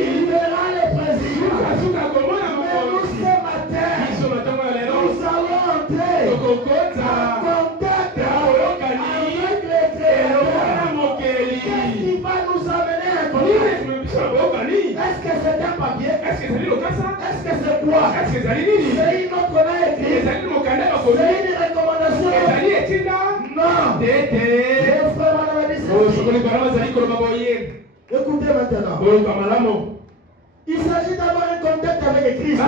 il verra le président. Mais nous, ce matin, nous allons entrer en contact avec les créateurs. Qu'est-ce qui va nous amener en contact? Est-ce que c'est un papier? Est-ce que c'est quoi? C'est une autre main écrite? C'est une recommandation? Non. Écoutez maintenant. Il s'agit d'avoir un contact avec Christ. Il a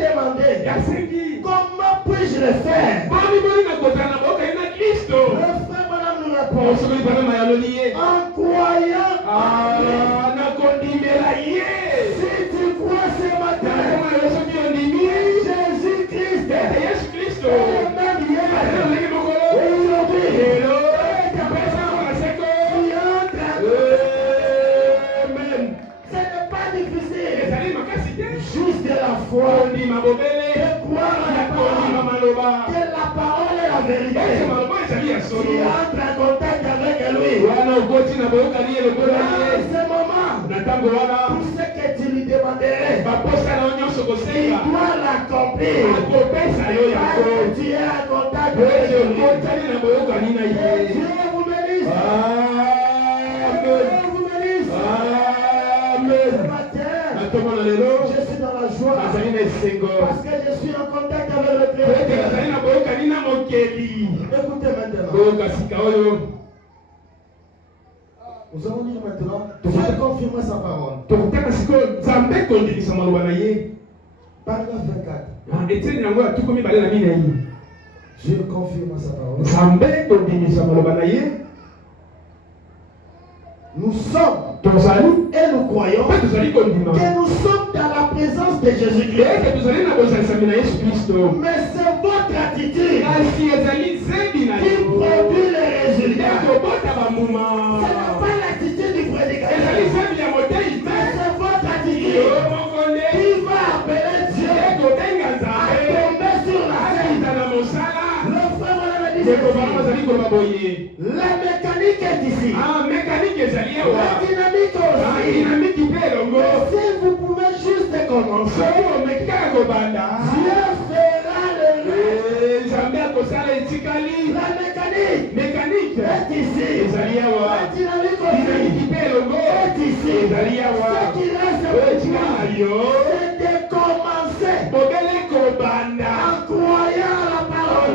demandé comment puis-je le faire? Le frère Madame nous répond en croyant si tu crois ce matin Jésus-Christ est le même hier aujourd'hui. Ce n'est pas difficile. Juste la foi de croire à la parole, que la parole est la vérité. Tu entres en contact avec lui. À ce moment, tout ce que tu lui demanderais, il doit l'accomplir. Parce que tu es en contact avec lui. Dieu vous bénisse. Ce matin, je suis dans la joie parce que je suis en contact avec le Créateur. Écoutez maintenant. Nous allons dire maintenant, Dieu confirme sa parole. Paragraphe 24. Dieu confirme sa parole. Nous sommes et nous croyons que nous sommes dans la présence de Jésus-Christ. Mais c'est votre attitude qui produit les résultats. Ce n'est pas l'attitude du prédicateur, mais c'est votre attitude qui va appeler Dieu à tomber sur la scène. Le frère la mécanique est ici. La dynamique aussi. Si vous pouvez juste commencer, Dieu fera le reste. La mécanique est ici. La dynamique aussi est ici. Ce qui reste c'est de commencer en croyant à la parole.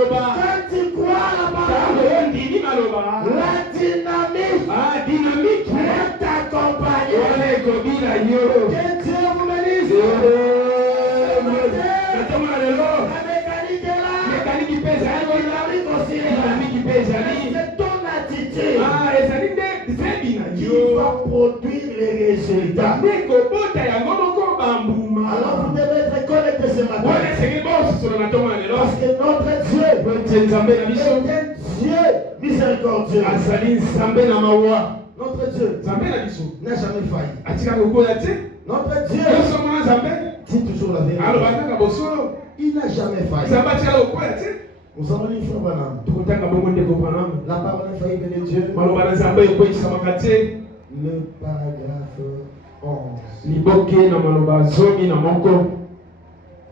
Quand tu crois à la parole, la dynamique va t'accompagner. Que Dieu vous bénisse. La mécanique est là. La dynamique aussi est là. C'est ton attitude qui va produire les résultats. Alors vous devez être connectés ce matin. Parce que notre Dieu est un Dieu miséricordieux. Notre Dieu n'a jamais failli. Notre Dieu dit toujours la vérité. Il n'a jamais failli. Nous allons lire frère Branham. La parole infaillible de Dieu. Le paragraphe 11.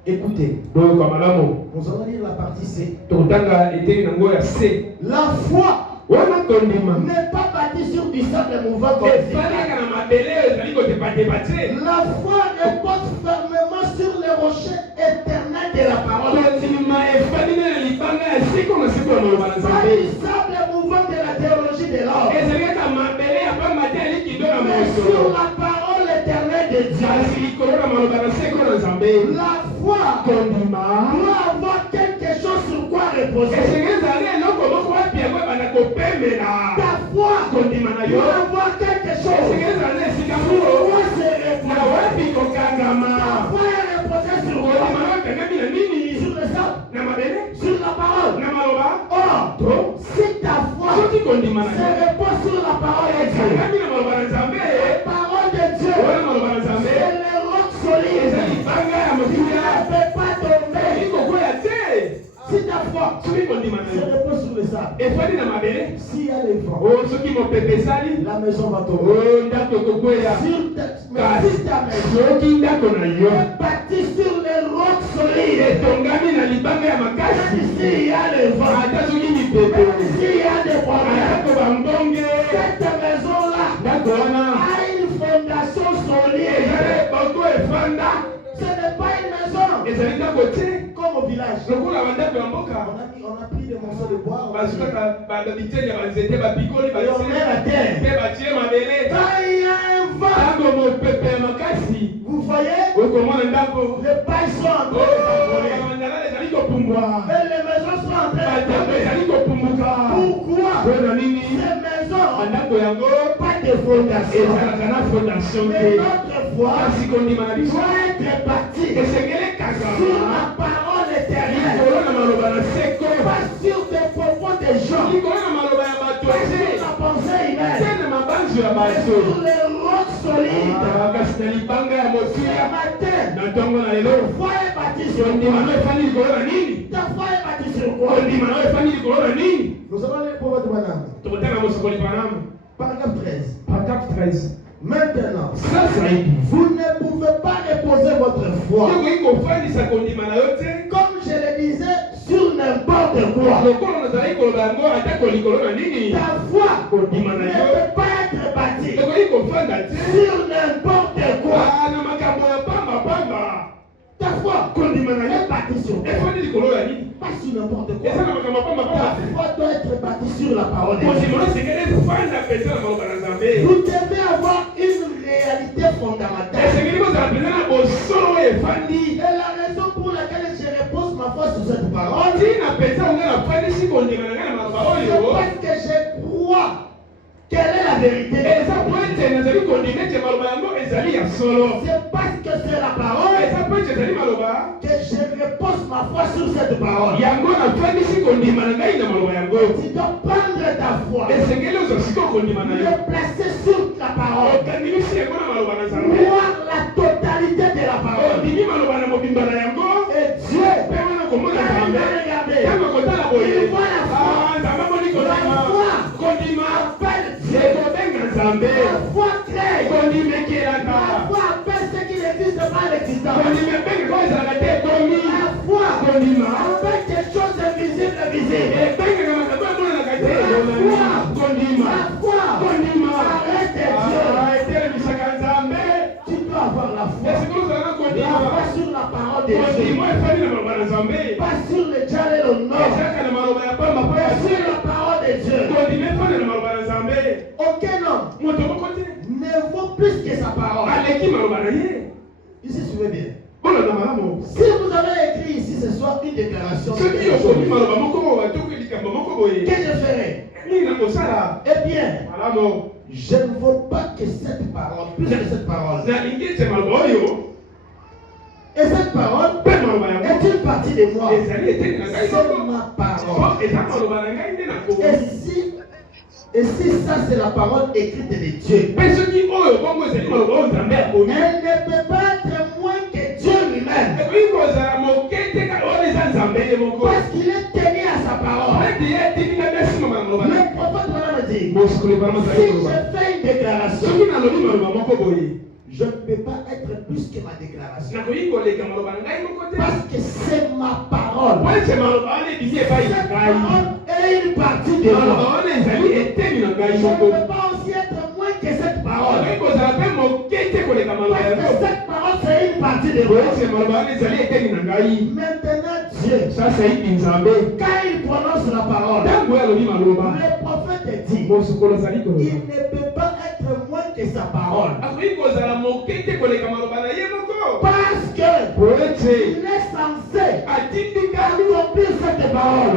Écoutez. Nous allons lire la partie C. La foi n'est pas bâtie sur du sable mouvant comme la foi repose fermement sur les rochers éternels de la parole. Pas du sable mouvant de la théologie de l'homme, mais sur la parole éternelle de Dieu. La foi doit avoir quelque chose sur quoi reposer. Ta foi doit avoir quelque chose sur quoi se reposer. Ta foi est reposée sur quoi? Sur le sable, sur la parole. Or, si ta foi se repose sur la parole de Dieu, la parole de Dieu, c'est le roc solide. Tu ne peux pas tomber. Si ta foi foi se repose sur le sable. S'il y a les vents, la maison va tomber. Mais si ta maison est bâtie sur les rocs solides, même s'il y a les vents, même s'il y a des problèmes, cette maison-là a une fondation solide. Ce n'est pas une maison comme au village. On a pris des morceaux de bois. Et on met la terre. Quand il y a un vent, vous voyez, les pailles sont en train de s'envoler. Et les maisons sont en train de tomber. Pourquoi? Ces maisons, pas de fondation. Mais notre foi doit être bâtie sur la parole éternelle. Pas sur des propos des gens. Pas sur la pensée humaine. Mais sur les rocs solides. Ce matin, ta foi est bâtie sur quoi? Ta foi est bâtie sur quoi? Nous allons aller pour votre madame. Paragraphe 13. Maintenant, vous ne pouvez pas reposer votre foi, comme je le disais, sur n'importe quoi. Ta foi ne peut pas être bâtie sur n'importe quoi. Ta foi est bâtie sur quoi? Pas sur n'importe quoi. Ta foi doit être bâtie sur la parole de Dieu. Vous devez avoir une réalité fondamentale. Et la raison pour laquelle je repose ma foi sur cette parole, c'est parce que je crois quelle est la vérité. C'est parce que c'est la parole que je repose ma foi sur cette parole. Tu dois prendre ta foi, le placer sur la parole, voir la totalité de la parole. Et Dieu, quand il va regarder, il voit la foi. La foi appelle Dieu. La foi crée. La foi appelle ce qui n'existe pas l'existant. La foi appelle des choses invisibles visibles. La foi arrête Dieu. Tu dois avoir la foi. La foi sur la parole de Dieu. Pas sur le diable et le nord. Mais sur la parole de Dieu. Aucun homme ne vaut plus que sa parole. Ici, suivez bien. Si vous avez écrit ici ce soir une déclaration, que je ferai? Eh bien, je ne veux pas que cette parole, plus que cette parole. Et cette parole est une partie de moi. C'est ma parole. Et si ça c'est la parole écrite de Dieu, elle ne peut pas être moins que Dieu lui-même. Parce qu'il est tenu à sa parole. Le prophète va me dire, si je fais une déclaration, je ne peux pas être plus que ma déclaration. Parce que c'est ma parole. Cette parole est une partie de moi. Je ne peux pas aussi être moins que cette parole. Parce que cette parole c'est une partie de moi. Maintenant Dieu, quand il prononce la parole, le prophète dit, il ne peut pas être moins que sa parole. Parce que il est censé accomplir cette parole.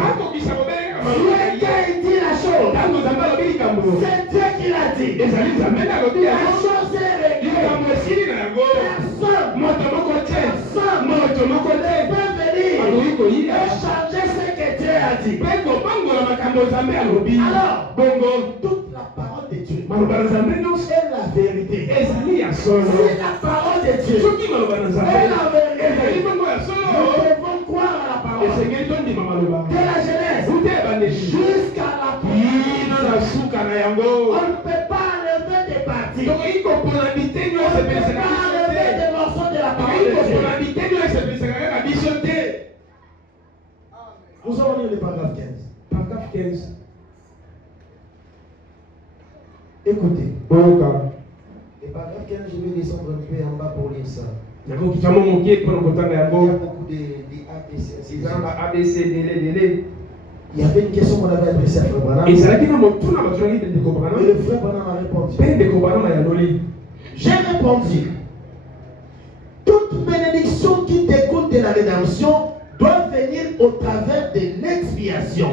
Dieu qui a dit la chose, c'est Dieu qui l'a dit. La chose est réglée. Personne ne peut venir et changer ce que Dieu a dit. Alors, toute la parole de Dieu est la vérité. C'est la parole de Dieu est la vérité. Nous devons croire à la parole. Que la On ne peut pas enlever des parties. On ne peut pas enlever des morceaux de la parole de Dieu. Nous allons lire le paragraphe 15. Paragraphe 15. Écoutez. Le paragraphe 15, je vais descendre un peu en bas pour lire ça. Il y a beaucoup de ABC. Il y avait une question qu'on avait adressée à Frère Branham. Et le Frère Branham a répondu. J'ai répondu. Toute bénédiction qui découle de la rédemption doit venir au travers de l'expiation.